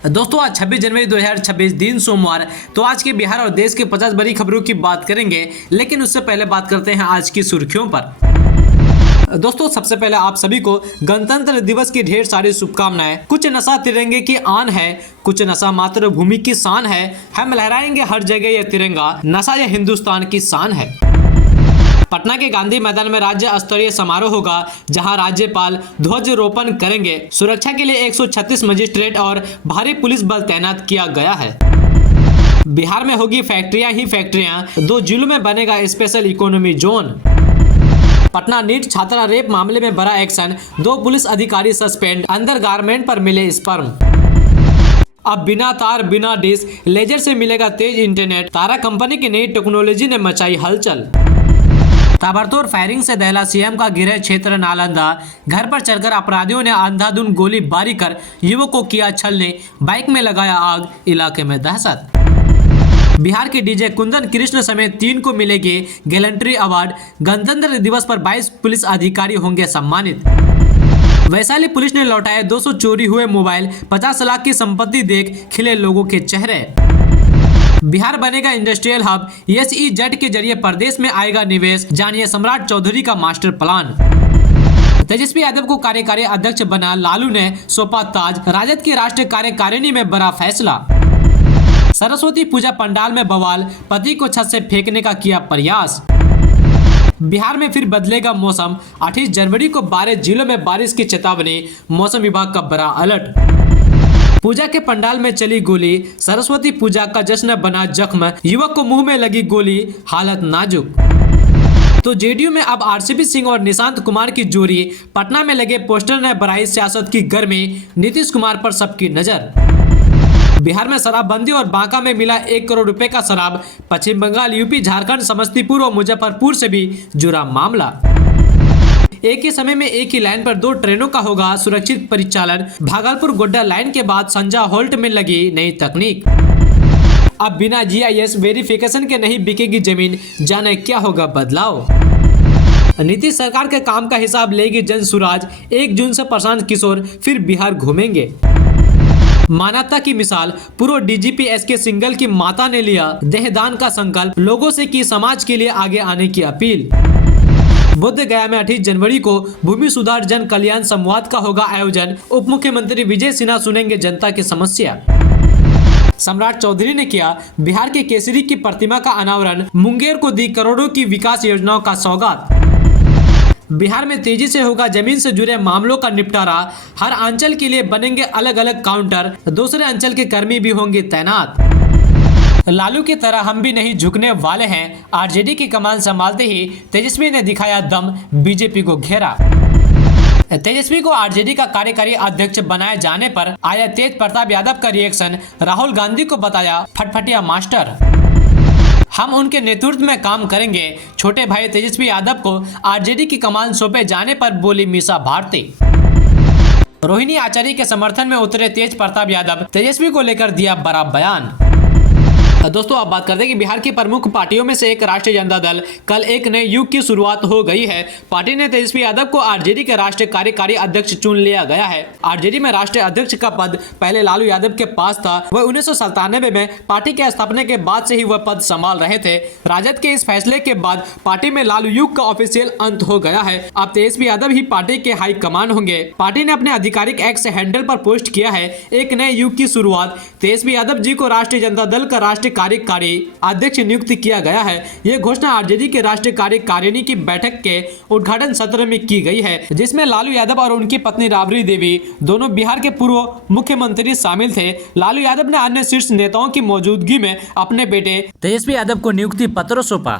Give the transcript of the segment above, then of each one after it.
दोस्तों आज 26 जनवरी 2026 दिन सोमवार। तो आज के बिहार और देश के 50 बड़ी खबरों की बात करेंगे, लेकिन उससे पहले बात करते हैं आज की सुर्खियों पर। दोस्तों सबसे पहले आप सभी को गणतंत्र दिवस की ढेर सारी शुभकामनाएं। कुछ नशा तिरंगे की आन है, कुछ नशा मातृभूमि की शान है। हम लहराएंगे हर जगह यह तिरंगा, नशा यह हिंदुस्तान की शान है। पटना के गांधी मैदान में राज्य स्तरीय समारोह होगा, जहां राज्यपाल ध्वजारोपण करेंगे। सुरक्षा के लिए 136 मजिस्ट्रेट और भारी पुलिस बल तैनात किया गया है। बिहार में होगी फैक्ट्रियां ही फैक्ट्रियां, 2 जिलों में बनेगा special economy zone. Patna NEET छात्रा रेप मामले में बड़ा एक्शन, 2 पुलिस अधिकारी सस्पेंड, अंडर गारमेंट पर मिले स्पर्म। अब बिना तार बिना डिश लेजर से मिलेगा तेज इंटरनेट, तारा कंपनी की नई टेक्नोलॉजी ने मचाई हलचल। ताबड़तोड़ फायरिंग से दहला सीएम का गृह क्षेत्र नालंदा, घर पर चढ़कर अपराधियों ने अंधाधुंध गोलीबारी कर युवक को किया छलने, बाइक में लगाया आग, इलाके में दहशत। बिहार के डीजे कुंदन कृष्ण समेत 3 को मिलेगी गैलेंट्री अवार्ड, गणतंत्र दिवस पर 22 पुलिस अधिकारी होंगे सम्मानित। वैशाली पुलिस ने लौटाए 200 चोरी हुए मोबाइल, 50 लाख की संपत्ति देख खिले लोगों के चेहरे। बिहार बनेगा इंडस्ट्रियल हब, SEZ के जरिए प्रदेश में आएगा निवेश, जानिए सम्राट चौधरी का मास्टर प्लान। तेजस्वी यादव को कार्यकारी अध्यक्ष बना लालू ने सौंपा ताज, राजद की राष्ट्रीय कार्यकारिणी में बड़ा फैसला। सरस्वती पूजा पंडाल में बवाल, पति को छत से फेंकने का किया प्रयास। बिहार में फिर बदलेगा मौसम, 28 जनवरी को 12 जिलों में बारिश की चेतावनी, मौसम विभाग का बड़ा अलर्ट। पूजा के पंडाल में चली गोली, सरस्वती पूजा का जश्न बना जख्म, युवक को मुंह में लगी गोली, हालत नाजुक। तो जेडीयू में अब आरसीपी सिंह और निशांत कुमार की जोड़ी, पटना में लगे पोस्टर ने बढ़ाई सियासत की गर्मी, नीतीश कुमार पर सबकी नजर। बिहार में शराबबंदी और बांका में मिला 1 करोड़ रुपए का शराब, पश्चिम बंगाल, यूपी, झारखंड, समस्तीपुर और मुजफ्फरपुर से भी जुड़ा मामला। एक ही समय में एक ही लाइन पर 2 ट्रेनों का होगा सुरक्षित परिचालन, भागलपुर गोड्डा लाइन के बाद संजा होल्ट में लगी नई तकनीक। अब बिना GIS वेरिफिकेशन के नहीं बिकेगी जमीन, जाने क्या होगा बदलाव। नीतीश सरकार के काम का हिसाब लेगी जन सुराज, 1 जून से प्रशांत किशोर फिर बिहार घूमेंगे। मानवता की मिसाल, पूर्व DGP SK सिंघल की माता ने लिया देहदान का संकल्प, लोगों से की समाज के लिए आगे आने की अपील। बुद्ध गया में 28 जनवरी को भूमि सुधार जन कल्याण संवाद का होगा आयोजन, उप मुख्यमंत्री विजय सिन्हा सुनेंगे जनता की समस्या। सम्राट चौधरी ने किया बिहार के केसरी की प्रतिमा का अनावरण, मुंगेर को दी करोड़ों की विकास योजनाओं का सौगात। बिहार में तेजी से होगा जमीन से जुड़े मामलों का निपटारा, हर अंचल के लिए बनेंगे अलग अलग काउंटर, दूसरे अंचल के कर्मी भी होंगे तैनात। लालू की तरह हम भी नहीं झुकने वाले हैं, आरजेडी की कमान संभालते ही तेजस्वी ने दिखाया दम, बीजेपी को घेरा। तेजस्वी को आरजेडी का कार्यकारी अध्यक्ष बनाए जाने पर आया तेज प्रताप यादव का रिएक्शन, राहुल गांधी को बताया फटफटिया मास्टर। हम उनके नेतृत्व में काम करेंगे, छोटे भाई तेजस्वी यादव को आरजेडी की कमान सौंपे जाने पर बोली मीसा भारती। रोहिणी आचार्य के समर्थन में उतरे तेज प्रताप यादव, तेजस्वी को लेकर दिया बड़ा बयान। दोस्तों अब बात करते हैं कि बिहार की प्रमुख पार्टियों में से एक राष्ट्रीय जनता दल, कल एक नए युग की शुरुआत हो गई है। पार्टी ने तेजस्वी यादव को आरजेडी के राष्ट्रीय कार्यकारी अध्यक्ष चुन लिया गया है। आरजेडी में राष्ट्रीय अध्यक्ष का पद पहले लालू यादव के पास था, वह 1997 में पार्टी के स्थापना के बाद से ही वह पद संभाल रहे थे। राजद के इस फैसले के बाद पार्टी में लालू युग का ऑफिशियल अंत हो गया है। अब तेजस्वी यादव ही पार्टी के हाई कमान होंगे। पार्टी ने अपने आधिकारिक एक्स हैंडल पर पोस्ट किया है, एक नए युग की शुरुआत, तेजस्वी यादव जी को राष्ट्रीय जनता दल का राष्ट्रीय कार्यकारी अध्यक्ष नियुक्त किया गया है। यह घोषणा आरजेडी के राष्ट्रीय कार्यकारिणी की बैठक के उद्घाटन सत्र में की गई है, जिसमें लालू यादव और उनकी पत्नी राबड़ी देवी दोनों बिहार के पूर्व मुख्यमंत्री शामिल थे। लालू यादव ने अन्य शीर्ष नेताओं की मौजूदगी में अपने बेटे तेजस्वी यादव को नियुक्ति पत्र सौंपा।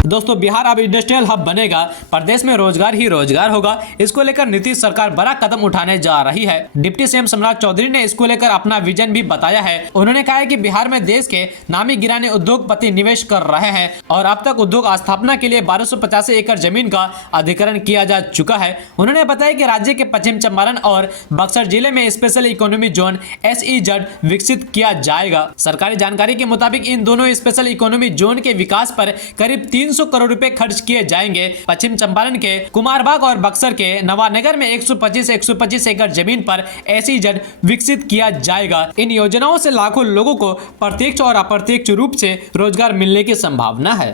दोस्तों बिहार अब इंडस्ट्रियल हब बनेगा, प्रदेश में रोजगार ही रोजगार होगा, इसको लेकर नीतीश सरकार बड़ा कदम उठाने जा रही है। डिप्टी सीएम सम्राट चौधरी ने इसको लेकर अपना विजन भी बताया है। उन्होंने कहा है कि बिहार में देश के नामी गिराने उद्योगपति निवेश कर रहे हैं और अब तक उद्योग स्थापना के लिए 1285 एकड़ जमीन का अधिग्रहण किया जा चुका है। उन्होंने बताया कि राज्य के पश्चिम चंपारण और बक्सर जिले में स्पेशल इकोनॉमी जोन SEZ विकसित किया जाएगा। सरकारी जानकारी के मुताबिक इन दोनों स्पेशल इकोनॉमी जोन के विकास पर करीब 300 300 करोड़ रुपए खर्च किए जाएंगे। पश्चिम चंपारण के कुमारबाग और बक्सर के नवानगर में 125 एकड़ जमीन पर SEZ विकसित किया जाएगा। इन योजनाओं से लाखों लोगों को प्रत्यक्ष और अप्रत्यक्ष रूप से रोजगार मिलने की संभावना है।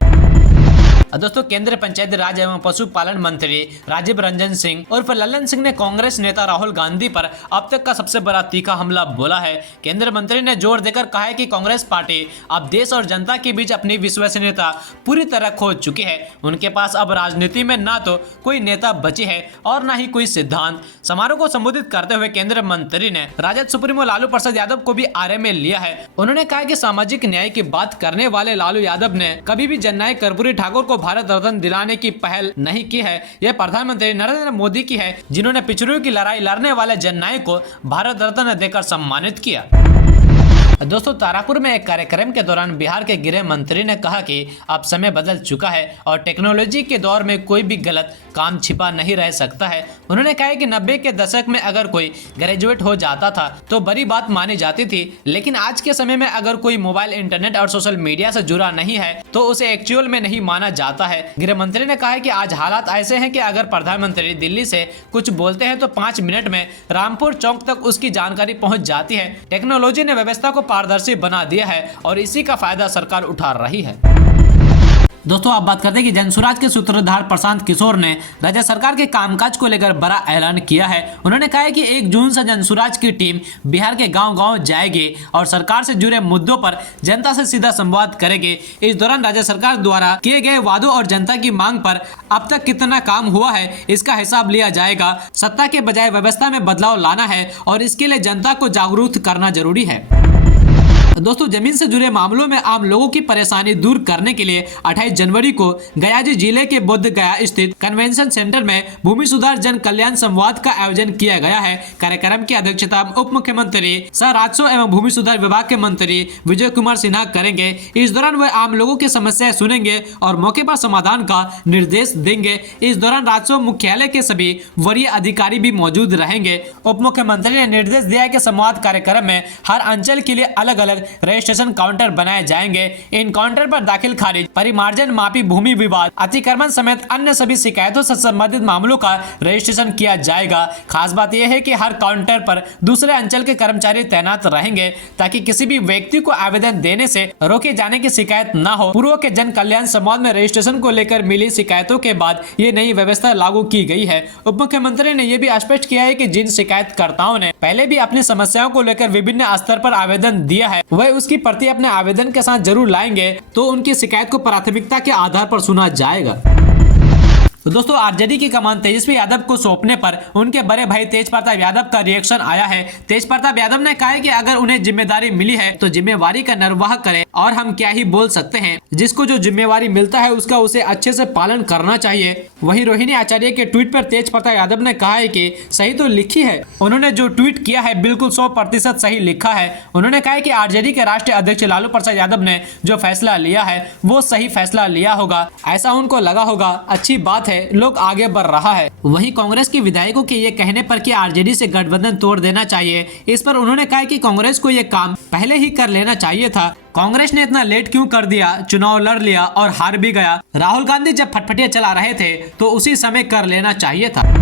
दोस्तों, केंद्रीय पंचायती राज एवं पशुपालन मंत्री राजीव रंजन सिंह उर्फ लल्लन सिंह ने कांग्रेस नेता राहुल गांधी पर अब तक का सबसे बड़ा तीखा हमला बोला है। केंद्रीय मंत्री ने जोर देकर कहा है कि कांग्रेस पार्टी अब देश और जनता के बीच अपनी विश्वसनीयता पूरी तरह खो चुकी है। उनके पास अब राजनीति में ना तो कोई नेता बची है और न ही कोई सिद्धांत। समारोह को संबोधित करते हुए केंद्रीय मंत्री ने राजद सुप्रीमो लालू प्रसाद यादव को भी आरे में लिया है। उन्होंने कहा कि सामाजिक न्याय की बात करने वाले लालू यादव ने कभी भी जननायक कर्पूरी ठाकुर को भारत रत्न दिलाने की पहल नहीं की है। यह प्रधानमंत्री नरेंद्र मोदी की है, जिन्होंने पिछड़ों की लड़ाई लड़ने वाले जननायक को भारत रत्न देकर सम्मानित किया। दोस्तों, तारापुर में एक कार्यक्रम के दौरान बिहार के गृह मंत्री ने कहा कि अब समय बदल चुका है और टेक्नोलॉजी के दौर में कोई भी गलत काम छिपा नहीं रह सकता है। उन्होंने कहा कि 90 के दशक में अगर कोई ग्रेजुएट हो जाता था तो बड़ी बात मानी जाती थी, लेकिन आज के समय में अगर कोई मोबाइल, इंटरनेट और सोशल मीडिया से जुड़ा नहीं है तो उसे एक्चुअल में नहीं माना जाता है। गृह मंत्री ने कहा कि आज हालात ऐसे हैं कि अगर प्रधानमंत्री दिल्ली से कुछ बोलते हैं तो 5 मिनट में रामपुर चौक तक उसकी जानकारी पहुंच जाती है। टेक्नोलॉजी ने व्यवस्था को पारदर्शी बना दिया है और इसी का फायदा सरकार उठा रही है। दोस्तों, आप बात करते हैं कि जनसुराज के सूत्रधार प्रशांत किशोर ने राज्य सरकार के कामकाज को लेकर बड़ा ऐलान किया है। उन्होंने कहा है कि 1 जून से जनसुराज की टीम बिहार के गांव-गांव जाएगी और सरकार से जुड़े मुद्दों पर जनता से सीधा संवाद करेगी। इस दौरान राज्य सरकार द्वारा किए गए वादों और जनता की मांग पर अब तक कितना काम हुआ है इसका हिसाब लिया जाएगा। सत्ता के बजाय व्यवस्था में बदलाव लाना है और इसके लिए जनता को जागरूक करना जरूरी है। दोस्तों, जमीन से जुड़े मामलों में आम लोगों की परेशानी दूर करने के लिए 28 जनवरी को गयाजी जिले के बोध गया स्थित कन्वेंशन सेंटर में भूमि सुधार जन कल्याण संवाद का आयोजन किया गया है। कार्यक्रम की अध्यक्षता उप मुख्यमंत्री सह राजस्व एवं भूमि सुधार विभाग के मंत्री विजय कुमार सिन्हा करेंगे। इस दौरान वे आम लोगों की समस्याएं सुनेंगे और मौके पर समाधान का निर्देश देंगे। इस दौरान राजस्व मुख्यालय के सभी वरीय अधिकारी भी मौजूद रहेंगे। उप मुख्यमंत्री ने निर्देश दिया है कि संवाद कार्यक्रम में हर अंचल के लिए अलग अलग रजिस्ट्रेशन काउंटर बनाए जाएंगे। इन काउंटर पर दाखिल खारिज, परिमार्जन, मापी, भूमि विवाद, अतिक्रमण समेत अन्य सभी शिकायतों से संबंधित मामलों का रजिस्ट्रेशन किया जाएगा। खास बात यह है कि हर काउंटर पर दूसरे अंचल के कर्मचारी तैनात रहेंगे ताकि किसी भी व्यक्ति को आवेदन देने से रोके जाने की शिकायत न हो। पूर्व के जन कल्याण संवाद में रजिस्ट्रेशन को लेकर मिली शिकायतों के बाद ये नई व्यवस्था लागू की गई है। उप मुख्यमंत्री ने यह भी स्पष्ट किया है कि जिन शिकायतकर्ताओं ने पहले भी अपनी समस्याओं को लेकर विभिन्न स्तर पर आवेदन दिया है वह उसकी प्रति अपने आवेदन के साथ जरूर लाएंगे तो उनकी शिकायत को प्राथमिकता के आधार पर सुना जाएगा। तो दोस्तों, आरजेडी की कमान तेजस्वी यादव को सौंपने पर उनके बड़े भाई तेज प्रताप यादव का रिएक्शन आया है। तेज प्रताप यादव ने कहा है कि अगर उन्हें जिम्मेदारी मिली है तो जिम्मेवारी का निर्वाह करें और हम क्या ही बोल सकते हैं। जिसको जो जिम्मेवारी मिलता है उसका उसे अच्छे से पालन करना चाहिए। वहीं रोहिणी आचार्य के ट्वीट पर तेज प्रताप यादव ने कहा है कि सही तो लिखी है, उन्होंने जो ट्वीट किया है बिल्कुल 100% सही लिखा है। उन्होंने कहा कि आरजेडी के राष्ट्रीय अध्यक्ष लालू प्रसाद यादव ने जो फैसला लिया है वो सही फैसला लिया होगा, ऐसा उनको लगा होगा। अच्छी बात है, लोग आगे बढ़ रहा है। वहीं कांग्रेस के विधायकों के ये कहने पर कि आरजेडी से गठबंधन तोड़ देना चाहिए, इस पर उन्होंने कहा कि कांग्रेस को ये काम पहले ही कर लेना चाहिए था। कांग्रेस ने इतना लेट क्यों कर दिया, चुनाव लड़ लिया और हार भी गया। राहुल गांधी जब फटफटिया चला रहे थे तो उसी समय कर लेना चाहिए था।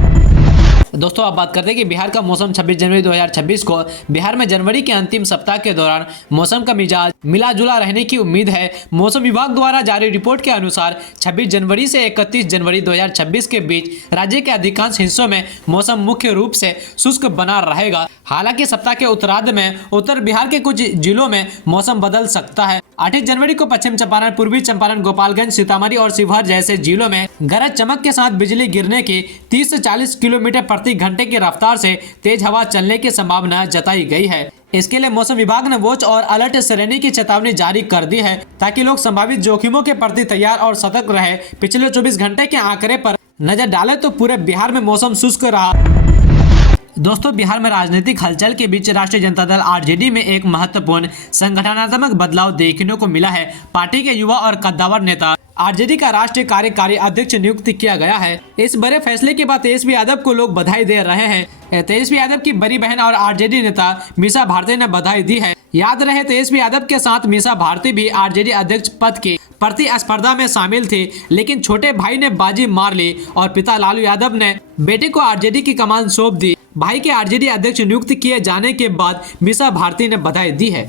दोस्तों, अब बात करते हैं कि बिहार का मौसम 26 जनवरी 2026 को बिहार में जनवरी के अंतिम सप्ताह के दौरान मौसम का मिजाज मिला जुला रहने की उम्मीद है। मौसम विभाग द्वारा जारी रिपोर्ट के अनुसार 26 जनवरी से 31 जनवरी 2026 के बीच राज्य के अधिकांश हिस्सों में मौसम मुख्य रूप से शुष्क बना रहेगा। हालांकि सप्ताह के उत्तरार्ध में उत्तर बिहार के कुछ जिलों में मौसम बदल सकता है। 28 जनवरी को पश्चिम चंपारण, पूर्वी चंपारण, गोपालगंज, सीतामढ़ी और शिवहर जैसे जिलों में गरज चमक के साथ बिजली गिरने की 30 से 40 किलोमीटर प्रति घंटे की रफ्तार से तेज हवा चलने की संभावना जताई गई है। इसके लिए मौसम विभाग ने वॉच और अलर्ट श्रेणी की चेतावनी जारी कर दी है ताकि लोग संभावित जोखिमों के प्रति तैयार और सतर्क रहे। पिछले 24 घंटे के आंकड़े पर नजर डालें तो पूरे बिहार में मौसम शुष्क रहा। दोस्तों, बिहार में राजनीतिक हलचल के बीच राष्ट्रीय जनता दल आरजेडी में एक महत्वपूर्ण संगठनात्मक बदलाव देखने को मिला है। पार्टी के युवा और कद्दावर नेता आरजेडी का राष्ट्रीय कार्यकारी अध्यक्ष नियुक्त किया गया है। इस बड़े फैसले के बाद तेजस्वी यादव को लोग बधाई दे रहे हैं। तेजस्वी यादव की बड़ी बहन और आरजेडी नेता मीसा भारती ने बधाई दी है। याद रहे, तेजस्वी यादव के साथ मीसा भारती भी आरजेडी अध्यक्ष पद की प्रतिस्पर्धा में शामिल थे, लेकिन छोटे भाई ने बाजी मार ली और पिता लालू यादव ने बेटे को आरजेडी की कमान सौंप दी। भाई के आरजेडी अध्यक्ष नियुक्त किए जाने के बाद मीसा भारती ने बधाई दी है।